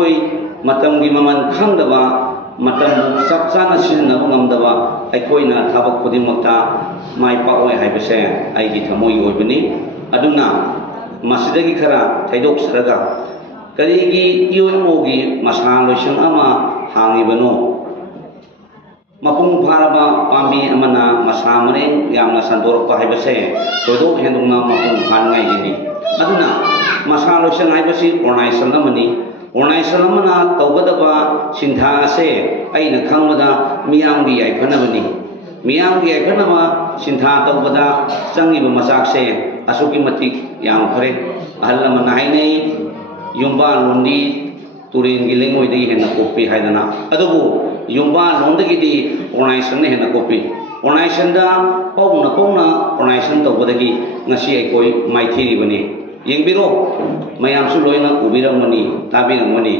ꯑꯩꯈꯣꯏ ꯃꯇꯝꯒꯤ ꯃꯃꯜ ꯈꯪꯗꯕ ꯃꯇꯝꯕꯨ ꯆꯞ ꯆꯥꯅ ꯁꯤꯖꯤꯟꯅꯕ ꯉꯝꯗꯕ ꯑꯩꯈꯣꯏꯅ ꯊꯕꯛ ꯈꯨꯗꯤꯡꯃꯛꯇ ꯃꯥꯏ ꯄꯥꯛꯑꯣꯏ ꯍꯥꯏꯕꯁꯦ ꯑꯩꯒꯤ ꯊꯃꯣꯏꯒꯤ ꯑꯣꯏꯕꯅꯤ ꯑꯗꯨꯅ ꯃꯁꯤꯗꯒꯤ ꯈꯔ ꯊꯩꯗꯣꯛꯆꯔꯒ ꯀꯔꯤꯒꯤ ꯏꯑꯣꯏꯃꯣꯒꯤ ꯃꯁꯥ ꯂꯣꯏꯁꯪ ꯑꯃ ꯍꯥꯡꯉꯤꯕꯅꯣ ꯃꯄꯨꯡ ꯐꯥꯔꯕ ꯄꯥꯝꯕꯤ ꯑꯃꯅ ꯃꯁꯥ ꯃꯔꯦꯡ ꯌꯥꯝꯅ ꯁꯟꯗꯣꯔꯛꯄ ꯍꯥꯏꯕꯁꯦ ꯊꯣꯏꯗꯣꯛ ꯍꯦꯟꯗꯣꯛꯅ ꯃꯄꯨꯡ ꯐꯥꯅꯤꯡꯉꯥꯏꯒꯤꯅꯤ ꯑꯗꯨꯅ ꯃꯁꯥ ꯂꯣꯏꯁꯪ ꯍꯥꯏꯕꯁꯤ ꯑꯣꯔꯒꯅꯥꯏꯖꯦꯁꯟ ꯑꯃꯅꯤ ꯑꯣꯔꯒꯅꯥꯏꯖꯦꯁꯟ ꯑꯃꯅ ꯇꯧꯒꯗꯕ ꯁꯤꯟꯊꯥ ꯑꯁꯦ ꯑꯩꯅ ꯈꯪꯕꯗ ꯃꯤꯌꯥꯝꯒꯤ ꯌꯥꯏꯐꯅꯕꯅꯤ ꯃꯤꯌꯥꯝꯒꯤ ꯌꯥꯏꯐꯅꯕ ꯁꯤꯟꯊꯥ ꯇꯧꯕꯗ ꯆꯪꯉꯤꯕ ꯃꯆꯥꯛꯁꯦ ꯑꯁꯨꯛꯀꯤ ꯃꯇꯤꯛ ꯌꯥꯝꯈ꯭ꯔꯦ ꯑꯍꯜ ꯂꯃꯟꯅ ꯍꯥꯏꯅꯩ ꯌꯨꯝꯕꯥꯜꯂꯣꯟꯗꯤ ꯇꯨꯔꯦꯟꯒꯤ ꯂꯩꯉꯣꯏꯗꯒꯤ ꯍꯦꯟꯅ ꯀꯨꯞꯄꯤ ꯍꯥꯏꯗꯅ ꯑꯗꯨꯕꯨ ꯌꯨꯝꯕꯥꯜꯂꯣꯟꯗꯒꯤꯗꯤ ꯑꯣꯔꯒꯅꯥꯏꯖꯦꯁꯟꯅ ꯍꯦꯟꯅ ꯀꯨꯞꯄꯤ ꯑꯣꯔꯒꯅꯥꯏꯖꯦꯁꯟꯗ ꯄꯧꯅ ꯑꯣꯔꯒꯅꯥꯏꯖꯦꯁꯟ ꯇꯧꯕꯗꯒꯤ ꯉꯁꯤ ꯑꯩꯈꯣꯏ ꯃꯥꯏꯊꯤꯔꯤꯕꯅꯤ ꯌꯦꯡꯕꯤꯔꯣ ꯃꯌꯥꯝꯁꯨ ꯂꯣꯏꯅ ꯎꯕꯤꯔꯝꯒꯅꯤ ꯇꯥꯕꯤꯔꯝꯒꯅꯤ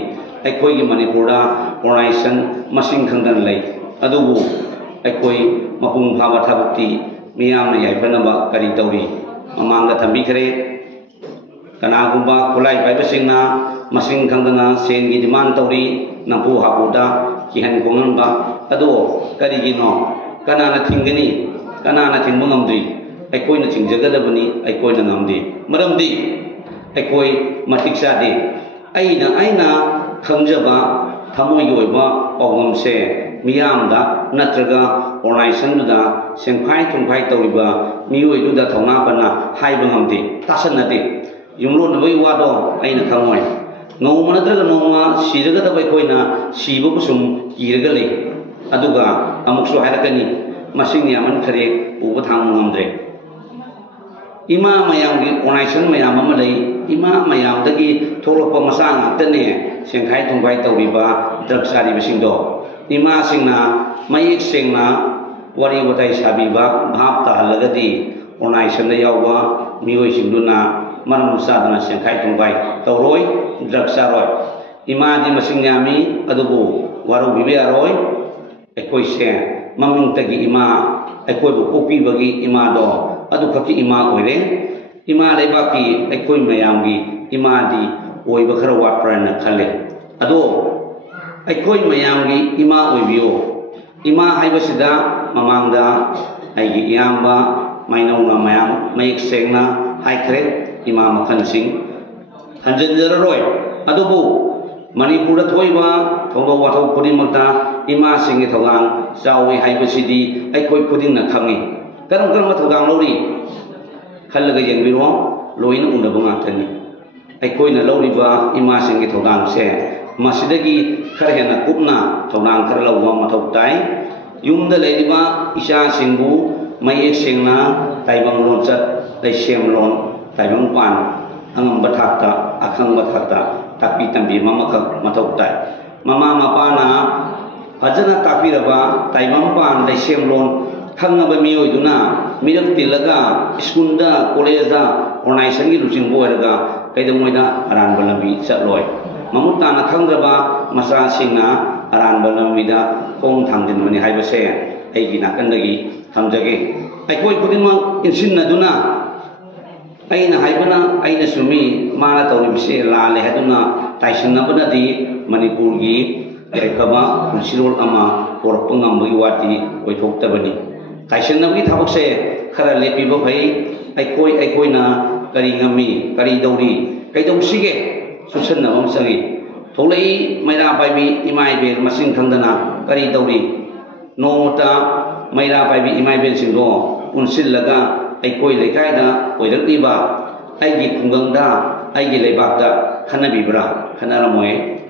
ꯑꯩꯈꯣꯏꯒꯤ ꯃꯅꯤꯄꯨꯔꯗ ꯑꯣꯔꯒꯅꯥꯏꯖꯦꯁꯟ ꯃꯁꯤꯡ ꯈꯪꯗꯅ ꯂꯩ ꯑꯗꯨꯕꯨ ꯑꯩꯈꯣꯏ ꯃꯄꯨꯡ ꯐꯥꯕ ꯊꯕꯛꯇꯤ ꯃꯤꯌꯥꯝꯅ ꯌꯥꯏꯐꯅꯕ ꯀꯔꯤ ꯇꯧꯔꯤ ꯃꯃꯥꯡꯗ ꯊꯝꯕꯤꯈ꯭ꯔꯦ ꯀꯅꯥꯒꯨꯝꯕ ꯈꯨꯠꯂꯥꯏ ꯄꯥꯏꯕꯁꯤꯡꯅ ꯃꯁꯤꯡ ꯈꯪꯗꯅ ꯁꯦꯟꯒꯤ ꯗꯤꯃꯥꯟ ꯇꯧꯔꯤ ꯅꯝꯐꯨ ꯍꯥꯄꯨꯗ ꯀꯤꯍꯟ ꯈꯣꯡꯍꯟꯕ ꯑꯗꯣ ꯀꯔꯤꯒꯤꯅꯣ ꯀꯅꯥꯅ ꯊꯤꯡꯒꯅꯤ ꯀꯅꯥꯅ ꯊꯤꯡꯕ ꯉꯝꯗ꯭ꯔꯤ ꯑꯩꯈꯣꯏꯅ ꯊꯤꯡꯖꯒꯗꯕꯅꯤ ꯑꯩꯈꯣꯏꯅ ꯉꯝꯗꯦ ꯃꯔꯝꯗꯤ ꯑꯩꯈꯣꯏ ꯃꯇꯤꯛ ꯆꯥꯗꯦ ꯑꯩꯅ ꯈꯪꯖꯕ ꯊꯃꯣꯏꯒꯤ ꯑꯣꯏꯕ ꯄꯥꯎꯗꯝꯁꯦ ꯃꯤꯌꯥꯝꯗ ꯅꯠꯇ꯭ꯔꯒ ꯑꯣꯔꯒꯅꯥꯏꯖꯦꯁꯟꯗꯨꯗ ꯁꯦꯡꯐꯥꯏ ꯊꯨꯝꯐꯥꯏ ꯇꯧꯔꯤꯕ ꯃꯤꯑꯣꯏꯗꯨꯗ ꯊꯧꯅꯥ ꯐꯅ ꯍꯥꯏꯕ ꯉꯝꯗꯦ ꯇꯥꯁꯟꯅꯗꯦ ꯌꯨꯝꯂꯣꯟꯅꯕꯒꯤ ꯋꯥꯗꯣ ꯑꯩꯅ ꯈꯪꯉꯣꯏ ꯅꯣꯡꯃ ꯅꯠꯇ꯭ꯔꯒ ꯅꯣꯡꯃ ꯁꯤꯔꯒꯗꯕ ꯑꯩꯈꯣꯏꯅ ꯁꯤꯕꯕꯨ ꯁꯨꯝ ꯀꯤꯔꯒ ꯂꯩ ꯑꯗꯨꯒ ꯑꯃꯨꯛꯁꯨ ꯍꯥꯏꯔꯛꯀꯅꯤ ꯃꯁꯤꯡ ꯌꯥꯝꯃꯟꯈꯔꯦ ꯄꯨꯕ ꯊꯥꯡꯕ ꯉꯝꯗ꯭ꯔꯦ ꯏꯃꯥ ꯃꯌꯥꯝꯒꯤ ꯑꯣꯔꯒꯅꯥꯏꯖꯦꯁꯟ ꯃꯌꯥꯝ ꯑꯃ ꯂꯩ ꯏꯃꯥ ꯃꯌꯥꯝꯗꯒꯤ ꯊꯣꯛꯂꯛꯄ ꯃꯆꯥ ꯉꯥꯛꯇꯅꯦ ꯁꯦꯡꯈꯥꯏ ꯊꯨꯝꯈꯥꯏ ꯇꯧꯔꯤꯕ ꯗ꯭ꯔꯒ ꯆꯥꯔꯤꯕꯁꯤꯡꯗꯣ ꯏꯃꯥꯁꯤꯡꯅ ꯃꯌꯦꯛ ꯁꯦꯡꯅ ꯋꯥꯔꯤ ꯋꯥꯇꯥꯏ ꯁꯥꯕꯤꯕ ꯚꯥꯞ ꯇꯥꯍꯜꯂꯒꯗꯤ ꯑꯣꯔꯒꯅꯥꯏꯖꯦꯁꯟꯗ ꯌꯥꯎꯕ ꯃꯤꯑꯣꯏꯁꯤꯡꯗꯨꯅ ꯃꯔꯝ ꯆꯥꯗꯅ ꯁꯦꯡꯈꯥꯏ ꯊꯨꯝꯈꯥꯏ ꯇꯧꯔꯣꯏ ꯗ꯭ꯔꯒ ꯆꯥꯔꯣꯏ ꯏꯃꯥꯗꯤ ꯃꯁꯤꯡ ꯌꯥꯝꯃꯤ ꯑꯗꯨꯕꯨ ꯋꯥꯔꯧꯕꯤꯕ ꯌꯥꯔꯣꯏ ꯑꯩꯈꯣꯏꯁꯦ ꯃꯃꯤꯡꯇꯒꯤ ꯏꯃꯥ ꯑꯩꯈꯣꯏꯕꯨ ꯄꯣꯛꯄꯤꯕꯒꯤ ꯏꯃꯥꯗꯣ ꯑꯗꯨꯈꯛꯀꯤ ꯏꯃꯥ ꯑꯣꯏꯔꯦ ꯏꯃꯥ ꯂꯩꯕꯥꯛꯀꯤ ꯑꯩꯈꯣꯏ ꯃꯌꯥꯝꯒꯤ ꯏꯃꯥꯗꯤ ꯑꯣꯏꯕ ꯈꯔ ꯋꯥꯠꯄ꯭ꯔꯅ ꯈꯜꯂꯦ ꯑꯗꯣ ꯑꯩꯈꯣই ꯃꯌꯥꯝꯒꯤ ꯏꯃꯥ ꯑꯣꯏꯕꯤꯌꯣ ꯏꯃꯥ ꯍꯥꯏꯕꯁꯤꯗ ꯃꯃꯥꯡꯗ ꯑꯩꯒꯤ ꯏꯌꯥꯝꯕ ꯃꯥꯏꯅꯧꯅ ꯃꯌꯥꯝ ꯃꯌꯦꯛ ꯁꯦꯡꯅ ꯍꯥꯏꯈ꯭ꯔꯦ ꯏꯃꯥ ꯃꯈꯜꯁꯤꯡ ꯍꯟꯖꯤꯟꯖꯔꯔꯣꯏ ꯑꯗꯨꯕꯨ ꯃꯅꯤꯄꯨꯔꯗ ꯊꯣꯛꯏꯕ ꯊꯧꯗꯣꯛ ꯋꯥꯊꯣꯛ ꯈꯨꯗꯤꯡꯃꯛꯇ ꯏꯃꯥꯁꯤꯡꯒꯤ ꯊꯧꯗꯥꯡ ꯆꯥꯎꯏ ꯍꯥꯏꯕꯁꯤꯗꯤ ꯑꯩꯈꯣꯏ ꯈꯨꯗꯤꯡꯅ ꯈꯪꯏ ꯀꯔꯝꯕ ꯊꯧꯗꯥꯡ ꯂꯧꯔꯤ ꯈꯜꯂꯒ ꯌꯦꯡꯕꯤꯔꯣ ꯂꯣꯏꯅ ꯎꯅꯕ ꯉꯥꯛꯇꯅꯤ ꯑꯩꯈꯣꯏꯅ ꯂꯧꯔꯤꯕ ꯏꯃꯥꯁꯤꯡꯒꯤ ꯊꯧꯗꯥꯡꯁꯦ ꯃꯁꯤꯗꯒꯤ ꯈꯔ ꯍꯦꯟꯅ ꯀꯨꯞꯅ ꯊꯧꯗꯥꯡ ꯈꯔ ꯂꯧꯕ ꯃꯊꯧ ꯇꯥꯏ ꯌꯨꯝꯗ ꯂꯩꯔꯤꯕ ꯏꯆꯥꯁꯤꯡꯕꯨ ꯃꯌꯦꯛ ꯁꯦꯡꯅ ꯇꯥꯏꯕꯪ ꯂꯣꯟꯆꯠ ꯂꯩꯁꯦꯝꯂꯣꯟ ꯇꯥꯏꯕꯪꯄꯥꯟ ꯑꯉꯝꯕ ꯊꯥꯛꯇ ꯑꯈꯪꯕ ꯊꯥꯛꯇ ꯇꯥꯛꯄꯤ ꯇꯝꯕꯤꯕ ꯑꯃꯈꯛ ꯃꯊꯧ ꯇꯥꯏ ꯃꯃꯥ ꯃꯄꯥꯅ ꯐꯖꯅ ꯇꯥꯛꯄꯤꯔꯕ ꯇꯥꯏꯕꯪꯄꯥꯟ ꯂꯩꯁꯦꯝꯂꯣꯟ ꯈꯪꯉꯕ ꯃꯤꯑꯣꯏꯗꯨꯅ ꯃꯤꯔꯛ ꯇꯤꯜꯂꯒ ꯁ꯭ꯀꯨꯜꯗ ꯀꯣꯂꯦꯖꯗ ꯑꯣꯔꯒꯅꯥꯏꯖꯦꯁꯟꯒꯤ ꯂꯨꯆꯤꯡꯕ ꯑꯣꯏꯔꯒ ꯀꯩꯗꯧꯉꯩꯗ ꯑꯔꯥꯟꯕ ꯂꯝꯕꯤ ꯆꯠꯂꯣꯏ ꯃꯃꯨꯠ ꯇꯥꯅ ꯈꯪꯗ꯭ꯔꯕ ꯃꯆꯥꯁꯤꯡꯅ ꯑꯔꯥꯟꯕ ꯂꯝꯕꯤꯗ ꯈꯣꯡ ꯊꯥꯡꯖꯤꯟꯕꯅꯤ ꯍꯥꯏꯕꯁꯦ ꯑꯩꯒꯤ ꯅꯥꯀꯟꯗꯒꯤ ꯊꯝꯖꯒꯦ ꯑꯩꯈꯣꯏ ꯈꯨꯗꯤꯡꯃꯛ ꯏꯟꯁꯤꯟꯅꯗꯨꯅ ꯑꯩꯅ ꯍꯥꯏꯕꯅ ꯑꯩꯅ ꯆꯨꯝꯃꯤ ꯃꯥꯅ ꯇꯧꯔꯤꯕꯁꯦ ꯂꯥꯜꯂꯦ ꯍꯥꯏꯗꯨꯅ ꯇꯥꯏꯁꯤꯟꯅꯕꯅꯗꯤ ꯃꯅꯤꯄꯨꯔꯒꯤ ꯌꯥꯏꯐꯕ ꯄꯨꯟꯁꯤꯔꯣꯜ ꯑꯃ ꯄꯣꯔꯛꯄ ꯉꯝꯕꯒꯤ ꯋꯥꯗꯤ ꯑꯣꯏꯊꯣꯛꯇꯕꯅꯤ ꯇꯥꯏꯁꯤꯟꯅꯕꯒꯤ ꯊꯕꯛꯁꯦ ꯈꯔ ꯂꯦꯞꯄꯤꯕ ꯐꯩ ꯑꯩꯈꯣꯏꯅ ꯀꯔꯤ ꯉꯝꯃꯤ ꯀꯔꯤ ꯇꯧꯔꯤ ꯀꯩꯗꯧꯁꯤꯒꯦ ꯆꯨꯁꯟꯅꯕ ꯑꯃ ꯆꯪꯏ ꯊꯣꯛꯂꯛꯏ ꯃꯩꯔꯥ ꯄꯥꯏꯕꯤ ꯏꯃꯥ ꯏꯕꯦꯜ ꯃꯁꯤꯡ ꯈꯪꯗꯅ ꯀꯔꯤ ꯇꯧꯔꯤ ꯅꯣꯡꯃꯇ ꯃꯩꯔꯥ ꯄꯥꯏꯕꯤ ꯏꯃꯥ ꯏꯕꯦꯜꯁꯤꯡꯗꯣ ꯄꯨꯟꯁꯤꯜꯂꯒ ꯑꯩꯈꯣꯏ ꯂꯩꯀꯥꯏꯗ ꯑꯣꯏꯔꯛꯂꯤꯕ ꯑꯩꯒꯤ ꯈꯨꯡꯒꯪꯗ ꯑꯩꯒꯤ ꯂꯩꯕꯥꯛꯇ ꯈꯟꯅꯕꯤꯕ꯭ꯔꯥ ꯈꯟꯅꯔꯝꯃꯣꯏ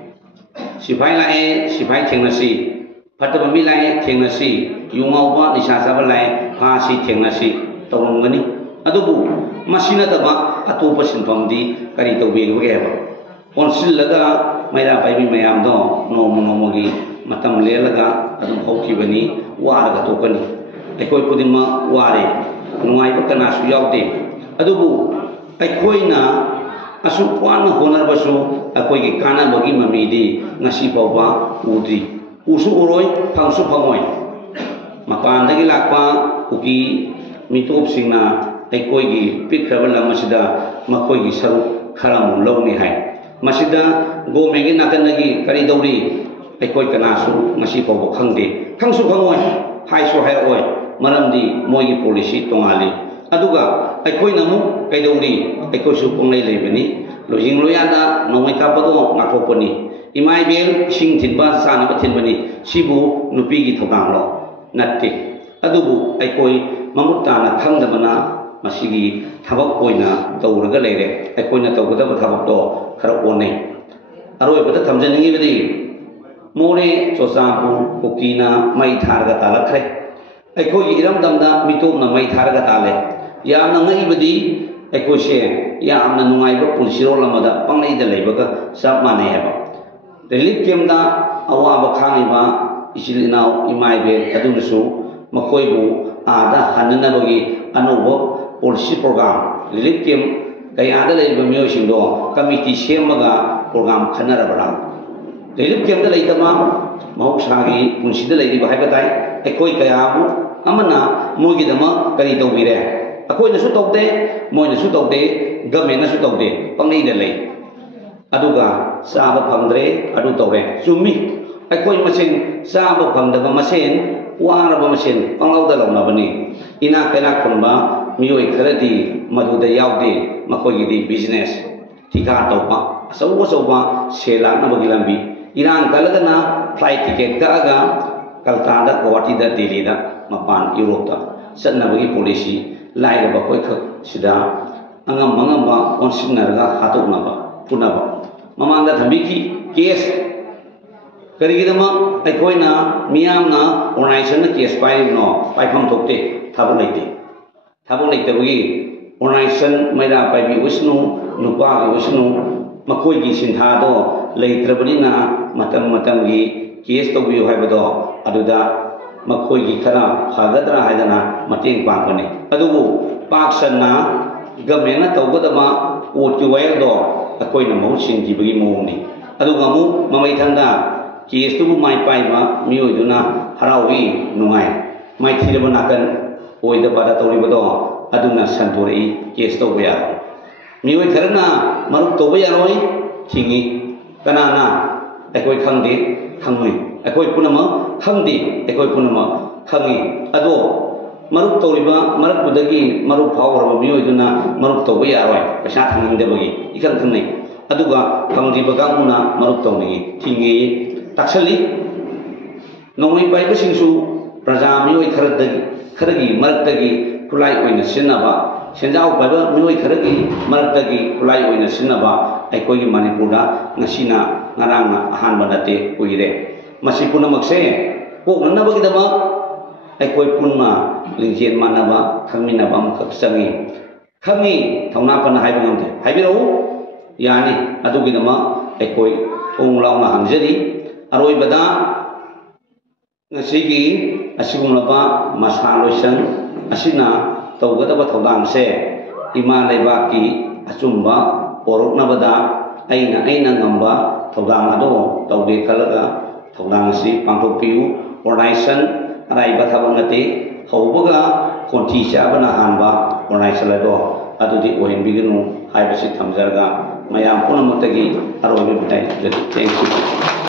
सिपाही लाए सिपाही थेंगनसी फटब मी लाए थेंगनसी युङाउबा निसा चाबा लाए फासी थेंगनसी तौरमगनी अदुबु मसिनदबा अतोप सिनफमदी करी तौबेगबगेबा ओनसिलगा मैरा पाइबी मयामदो नोमोगी मतम लेलगा अदुम हौखिबनी वारगा तोकनी अखोय खुदिमा वारे नुंगाइबा कनासु यावदे अदुबु अखोयना असुक वाना होनरबसु अखोयगी कानाबगी ममीदी ngasi fauba udri usu uroi phangsu phangoi mapan lakpa uki mitop singna aikoi gi pikraba lamasida makoi gi saru kharamu lawni hai masida government nakanagi kari dauri aikoi kanasu masi pawo khangde khangsu khangoi haisu hairoi maramdi moigi policy tongali aduga aikoi namu kaidauri aikoi su ponglei lebani lojing loyada nongoi kapado ngakopani imai bel sing tinba sana bathinbani sibu nupi gi thoganglo natte adubu aikoi mamutana khangdabana masigi thabak oina tawraga leire aikoina tawgada thabak to khara onai aroi bada thamjaningi badi more chosapu kokina mai tharga talakhre aikoi iram damda mitopna mai tharga tale yamna ngai badi aikoi se yamna nungai ba pulsiro lamada pangai da leibaga sab mane haba relief camp da awa ba khangi ba isilinaw imai be adunasu makoibu ada hanana bagi anobo policy program relief camp kaya ada lagi bamiyo sindo committee semaga program khanara bala relief camp da laitama mahusagi munsida lagi bahai batai ekoi kaya bu amana mogi dama kari tawbire akoi nasu tawde moi nasu tawde game nasu tawde pangai da lai aduga saba phamdre adu tawre sumi ekoi masin saba phamdaba masin waraba masin pangauda lawnabani ina kena khunba miyoi kharadi maduda yaude makoi di business tika tawpa asauba sela na bagilambi irang kalagana flight ticket ka aga kalkada guwahati da delhi da mapan europe da sanna bagi policy lai ba koi khak sida angam mangamba onsinarga hatukna ba punaba mamanda thambiki case karigidama aikoina miyamna organization na case pai no paifam thokte thabuk leite bagi organization maira pai bi wisnu nupa gi wisnu makoi gi sintha do leitrabani matam gi case to bi haibado aduda makoi gi khara hagadra haidana mateng pangane adubu paksanna gamena tawgadama oti wail do akoina mausin gi bagi moni aduga mu mamai thanda case tu mai pai ma mioi duna harawi nungai mai thiraba nakan oida bada tori bodo aduna santori case to ya mioi tharna maruk to ya roi thingi kanana ekoi khangdi khangmui ekoi punama khangdi ekoi punama khangi ado maruk toriba maruk budagi maruk phawra mioi duna maruk to ya roi pasa thangde bagi ikan thanai aduga khangdi bagamuna maruk to ni thingi taksali nongoi pai basingsu praja mioi kharagi maratagi kulai oina sinaba senjau pai ba mioi kharagi maratagi kulai oina sinaba aikoi manipurda ngasina ngarang ahan banate uire masi punamakse pokna bagidama aikoi punma lingjen manaba khangminaba mukaksangi khangi thongna pana haiba ngamte haibiro yani adugidama aikoi onglauna hangjari aroi bada ngasigi asigumlaba masaloisan asina tawgadaba thodangse ima leibaki achumba porokna bada aina ngamba thodang ado tawde kalaga thodangsi pangthokpiu organization araiba thabangate haubaga konti chabana hanba organization ado adudi ohinbiginu haibasi thamjarga mayam punamatagi aroi bitai thank you